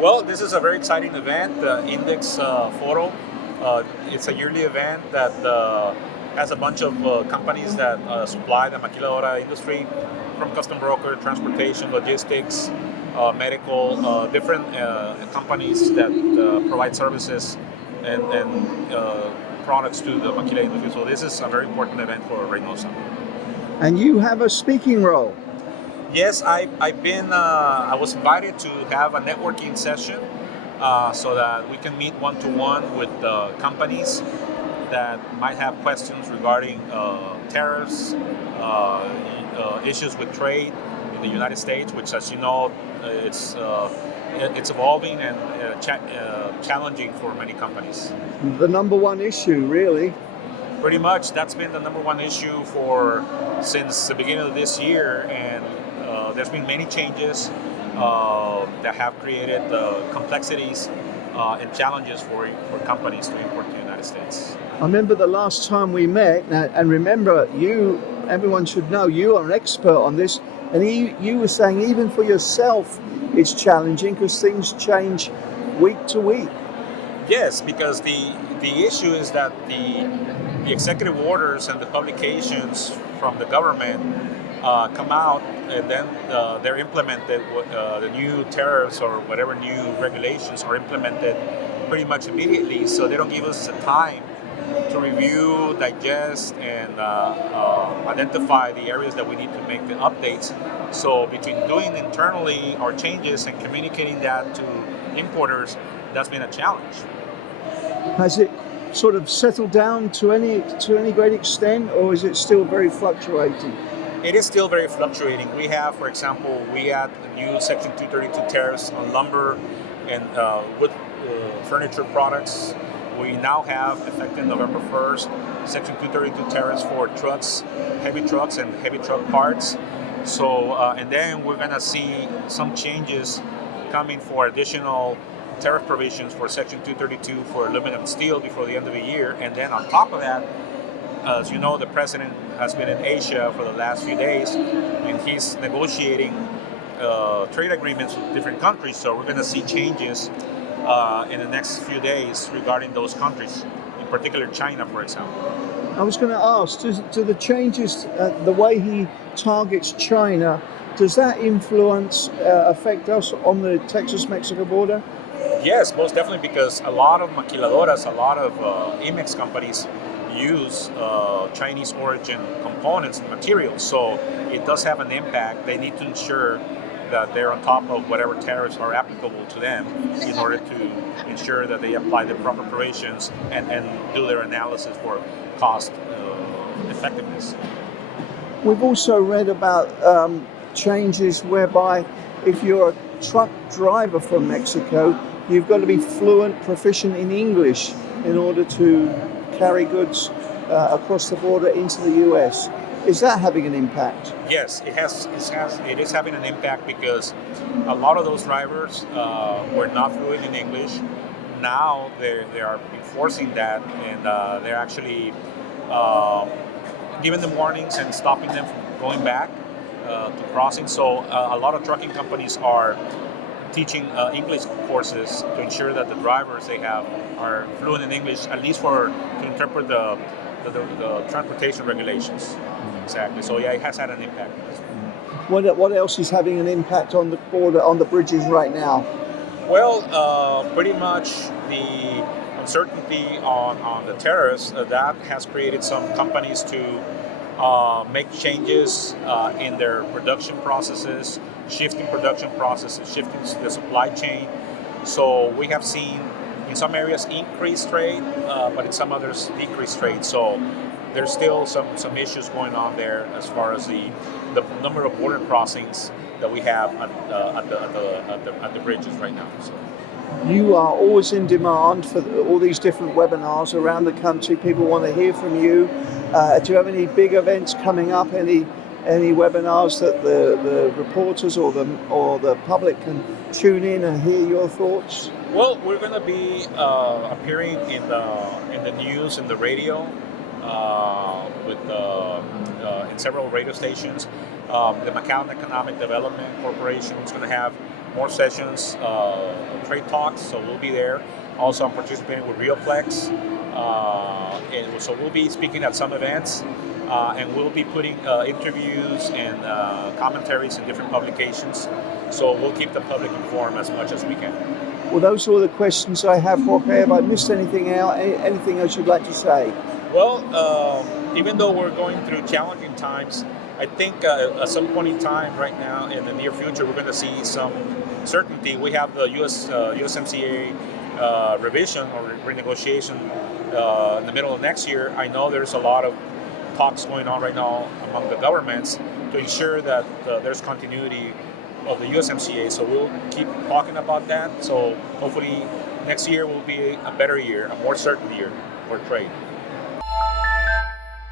Well, this is a very exciting event, the Index FORO. It's a yearly event that has a bunch of companies that supply the maquiladora industry, from custom broker, transportation, logistics, medical, different companies that provide services and products to the maquila industry. So this is a very important event for Reynosa. And you have a speaking role. Yes, I was invited to have a networking session so that we can meet one-to-one with companies that might have questions regarding tariffs, issues with trade in the United States, which, as you know, it's evolving and challenging for many companies. The number one issue, really. Pretty much, that's been the number one issue since the beginning of this year, and there's been many changes that have created complexities and challenges for companies to import to the United States. I remember the last time we met, and remember, everyone should know, you are an expert on this, and you were saying even for yourself it's challenging because things change week to week. Yes, because the issue is that the executive orders and the publications from the government come out, and then they're implemented. The new tariffs or whatever new regulations are implemented pretty much immediately. So they don't give us the time to review, digest, and identify the areas that we need to make the updates. So between doing internally our changes and communicating that to importers, that's been a challenge. Has it sort of settled down to any great extent, or is it still very fluctuating? It is still very fluctuating. We have, for example, had new Section 232 tariffs on lumber and wood furniture products. We now have, effective November 1st, Section 232 tariffs for trucks, heavy trucks, and heavy truck parts. So, and then we're going to see some changes coming for additional tariff provisions for Section 232 for aluminum and steel before the end of the year. And then on top of that, as you know, the president has been in Asia for the last few days, and he's negotiating trade agreements with different countries. So we're going to see changes in the next few days regarding those countries, in particular China, for example. I was going to ask, do the changes, the way he targets China, does that affect us on the Texas-Mexico border? Yes, most definitely, because a lot of maquiladoras, a lot of IMEX companies use Chinese origin components and materials. So it does have an impact. They need to ensure that they're on top of whatever tariffs are applicable to them in order to ensure that they apply the proper provisions and do their analysis for cost effectiveness. We've also read about changes whereby if you're a truck driver from Mexico, you've got to be fluent, proficient in English in order to carry goods across the border into the US. Is that having an impact? Yes, it is having an impact because a lot of those drivers were not fluent in English. Now they are enforcing that, and they're actually giving them warnings and stopping them from going back to crossing. So a lot of trucking companies are teaching English courses to ensure that the drivers they have are fluent in English, at least to interpret the transportation regulations. Exactly. So yeah, it has had an impact. What else is having an impact on the border, on the bridges right now? Well, pretty much the uncertainty on the tariffs that has created some companies to make changes in their production processes, shifting production processes, shifting the supply chain. So we have seen in some areas increased trade, but in some others decreased trade. So there's still some issues going on there as far as the number of border crossings that we have at the bridges right now. So. You are always in demand for all these different webinars around the country. People want to hear from you. Do you have any big events coming up? Any webinars that the reporters or the public can tune in and hear your thoughts? Well, we're going to be appearing in the news and the radio in several radio stations. The Macau Economic Development Corporation is going to have more sessions, trade talks, so we'll be there. Also, I'm participating with RioPlex, and so we'll be speaking at some events, and we'll be putting interviews and commentaries in different publications. So we'll keep the public informed as much as we can. Well, those are all the questions I have, Jorge. Have I missed anything out? Anything else you'd like to say? Well, even though we're going through challenging times, I think at some point in time right now in the near future, we're going to see some certainty. We have the USMCA revision or renegotiation in the middle of next year. I know there's a lot of talks going on right now among the governments to ensure that there's continuity of the USMCA. So we'll keep talking about that. So hopefully next year will be a better year, a more certain year for trade.